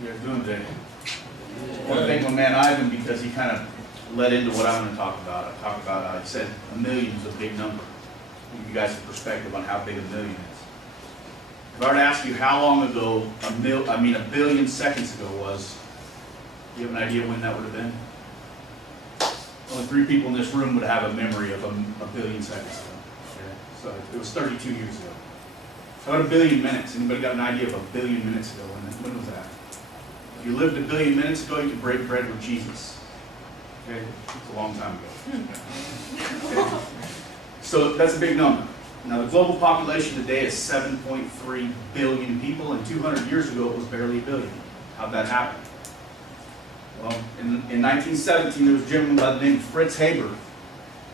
You guys doing today? I want to thank my man Ivan because he kind of led into what I'm going to talk about. I talked about, he said a million is a big number. Give you guys a perspective on how big a million is. If I were to ask you how long ago a billion seconds ago was, do you have an idea when that would have been? Only 3 people in this room would have a memory of a billion seconds ago. Okay? So it was 32 years ago. How about a billion minutes? Anybody got an idea of a billion minutes ago? When was that? If you lived a billion minutes ago, you could break bread with Jesus. Okay? It's a long time ago. Okay. So that's a big number. Now the global population today is 7.3 billion people, and 200 years ago it was barely a billion. How'd that happen? Well, in 1917 there was a gentleman by the name of Fritz Haber.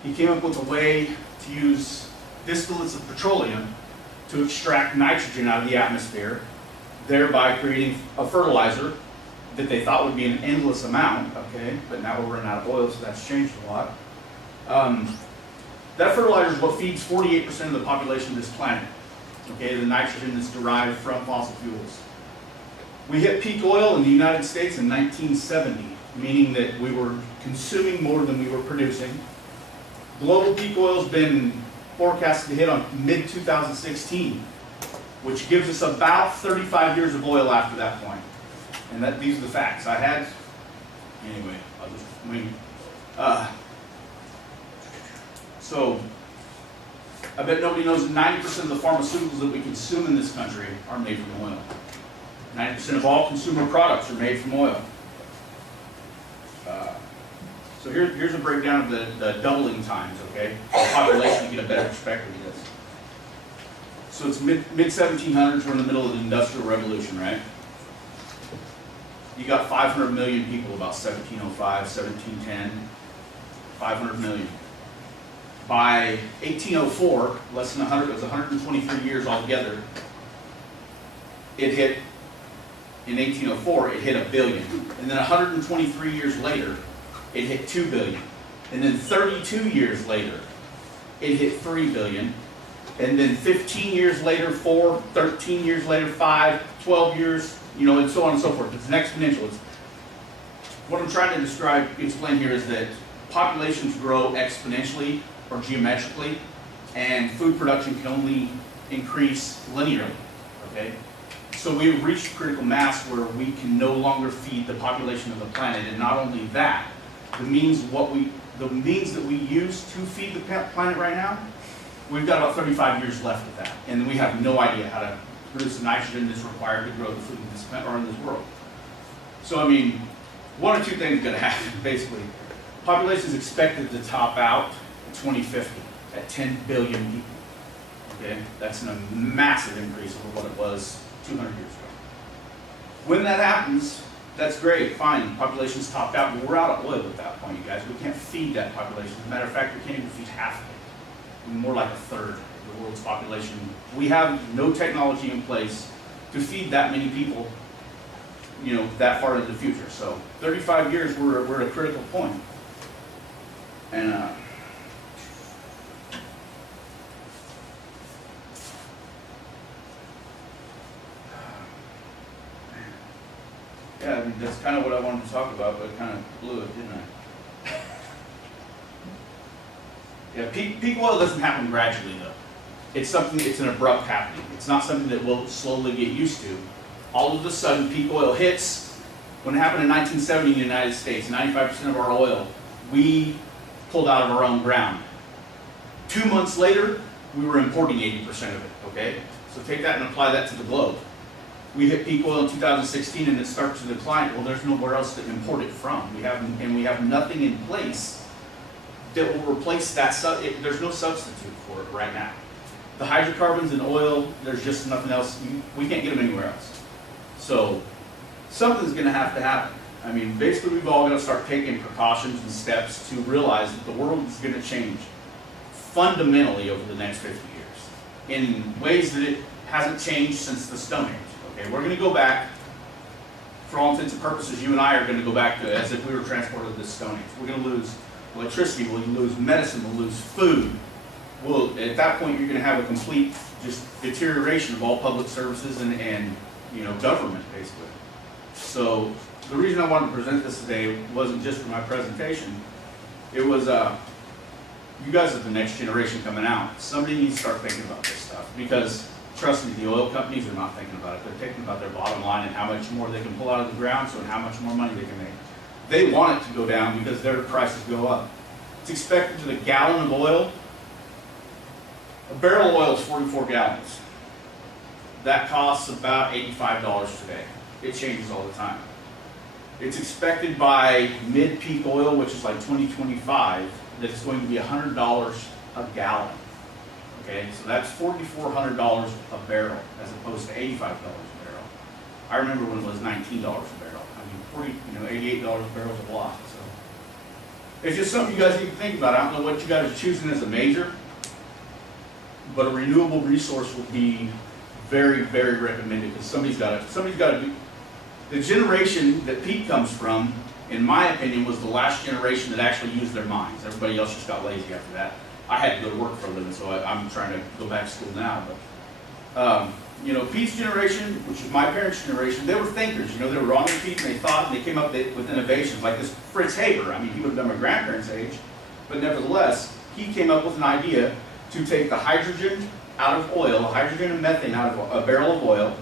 He came up with a way to use distillates of petroleum to extract nitrogen out of the atmosphere, thereby creating a fertilizer that they thought would be an endless amount, okay? But now we're running out of oil, so that's changed a lot. That fertilizer is what feeds 48% of the population of this planet, okay? The nitrogen that's derived from fossil fuels. We hit peak oil in the United States in 1970, meaning that we were consuming more than we were producing. Global peak oil has been forecasted to hit on mid-2016, which gives us about 35 years of oil after that point. And these are the facts. Anyway, I'll just wing. So, I bet nobody knows that 90% of the pharmaceuticals that we consume in this country are made from oil. 90% of all consumer products are made from oil. So here's a breakdown of the doubling times, okay? The population to get a better perspective of this. So it's mid-1700s, we're in the middle of the Industrial Revolution, right? You got 500 million people about 1705, 1710, 500 million. By 1804, less than 100, it was 123 years altogether, it hit, in 1804, it hit 1 billion. And then 123 years later, it hit 2 billion. And then 32 years later, it hit 3 billion. And then 15 years later, 4, 13 years later, 5, 12 years, and so on and so forth. It's an exponential. What I'm trying to explain here is that populations grow exponentially or geometrically, and food production can only increase linearly, okay? So we've reached critical mass where we can no longer feed the population of the planet, and not only that, the means that we use to feed the planet right now, we've got about 35 years left of that, and we have no idea how to produce the nitrogen that's required to grow the food in this world. So I mean, one or two things are going to happen, basically. Population is expected to top out in 2050 at 10 billion people. Okay, that's a massive increase over what it was 200 years ago. When that happens, that's great, fine, population's topped out, but we're out of oil at that point, you guys. We can't feed that population. As a matter of fact, we can't even feed half of it. More like a third of the world's population. We have no technology in place to feed that many people, that far into the future. So 35 years, we're at a critical point. And yeah, I mean, that's kind of what I wanted to talk about, but kind of blew it, didn't I? Yeah, peak oil doesn't happen gradually, though. It's an abrupt happening. It's not something that we'll slowly get used to. All of a sudden, peak oil hits. When it happened in 1970 in the United States, 95% of our oil, we pulled out of our own ground. 2 months later, we were importing 80% of it, okay? So take that and apply that to the globe. We hit peak oil in 2016 and it starts to decline. Well, there's nowhere else to import it from. We have nothing in place that will replace that. There's no substitute for it right now. The hydrocarbons and oil, there's just nothing else. We can't get them anywhere else. So something's going to happen. I mean, basically we've all got to start taking precautions and steps to realize that the world is going to change fundamentally over the next 50 years in ways that it hasn't changed since the Stone Age. Okay, we're going to go back, for all intents and purposes, you and I are going to go back to as if we were transported to the Stone Age. We're going to lose electricity, we'll lose medicine, we'll lose food. At that point, you're going to have a complete just deterioration of all public services and government, basically. So the reason I wanted to present this today wasn't just for my presentation. It was, you guys are the next generation coming out. Somebody needs to start thinking about this stuff, because trust me, the oil companies are not thinking about it. They're thinking about their bottom line and how much more they can pull out of the ground, so and how much more money they can make. They want it to go down because their prices go up. It's expected to the gallon of oil. A barrel of oil is 44 gallons. That costs about $85 today. It changes all the time. It's expected by mid-peak oil, which is like 2025, that it's going to be $100 a gallon. Okay, so that's $4,400 a barrel as opposed to $85 a barrel. I remember when it was $19 a barrel. I mean, $88 a barrel is a lot. So it's just something you guys need to think about. I don't know what you guys are choosing as a major, but a renewable resource would be very, very recommended, because somebody's got to do. The generation that Pete comes from, in my opinion, was the last generation that actually used their minds. Everybody else just got lazy after that. I had to go to work for a living, so I'm trying to go back to school now. But Pete's generation, which is my parents' generation, they were thinkers. They were on their feet and they thought, and they came up with innovations like this Fritz Haber. I mean, he would have been my grandparents' age, but nevertheless, he came up with an idea to take the hydrogen out of oil, hydrogen and methane out of a barrel of oil,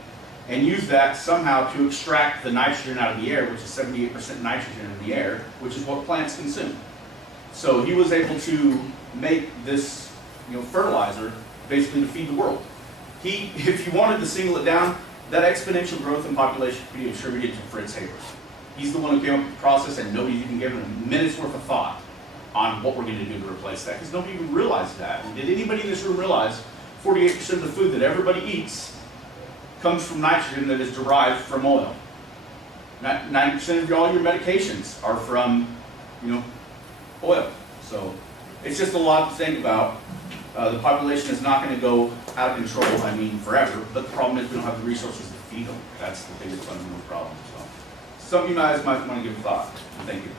and use that somehow to extract the nitrogen out of the air, which is 78% nitrogen in the air, which is what plants consume. So he was able to make this fertilizer basically to feed the world. If you wanted to single it down, that exponential growth in population could be attributed to Fritz Haber. He's the one who came up with the process, and nobody's even given a minute's worth of thought on what we're going to do to replace that, because nobody even realized that. And did anybody in this room realize 48% of the food that everybody eats comes from nitrogen that is derived from oil? 90% of all your medications are from, oil. So it's just a lot to think about. The population is not going to go out of control, forever, but the problem is we don't have the resources to feed them. That's the biggest fundamental problem. So something you guys might want to give a thought. Thank you.